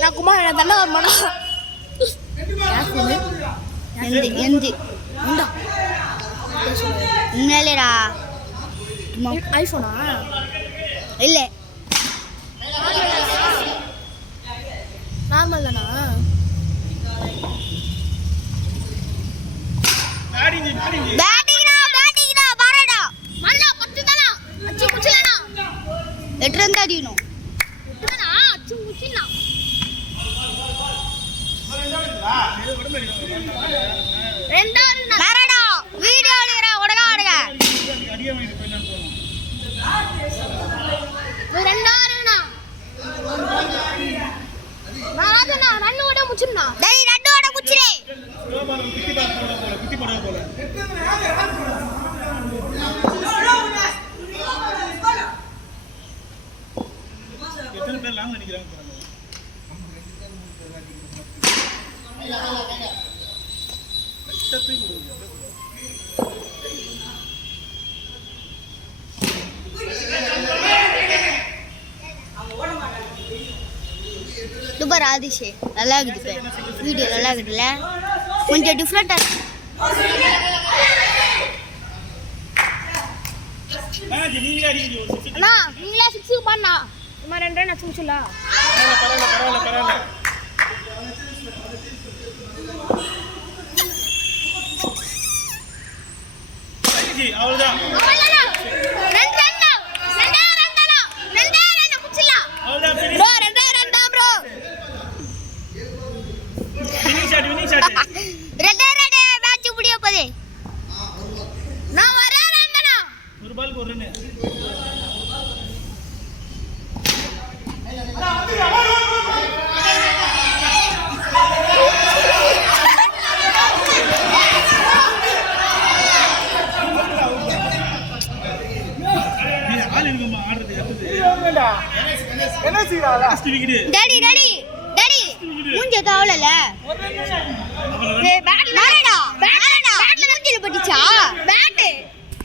நான் குமார் தண்டை வரமாடா உண்மையிலேடா ஐஃபோனா இல்லை நார்மல் தானா எட்டு அடிக்கணும் சூப்பர் ஆதிஷே நல்லா இருக்குது வீடியோ நல்லா இருக்குதுல்ல கொஞ்சம் டிஃப்ரெண்டாக இருக்கு அண்ணா நீங்களே 6 பண்ணா சும்மா 2 ரன் அடிச்சுங்களா பரவாயில்ல அவ்வளவுதான் டாடி டாடி டாடி மூஞ்ச காவலல பேட்லடா மூஞ்சில பட்டிச்சா பேட்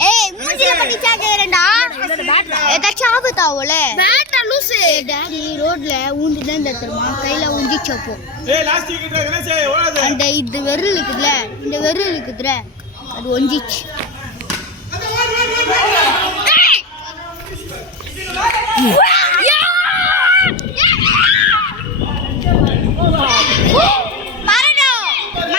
ஏய் மூஞ்சில பட்டிச்சா கேறடா ஏதாச்சும் ஆபத்தாவல பேட் லூஸ் டாடி ரோட்ல ஊந்திதான் இந்த தெரியுமா கையில ஊந்திச்சப்போ ஏய் லாஸ்ட் விக்கெட் கணேஷ் ஓடாத அந்த இது வெறும் இருக்குதுல இந்த வெறும் இருக்குதுல அது ஒஞ்சிச்சு ஏய்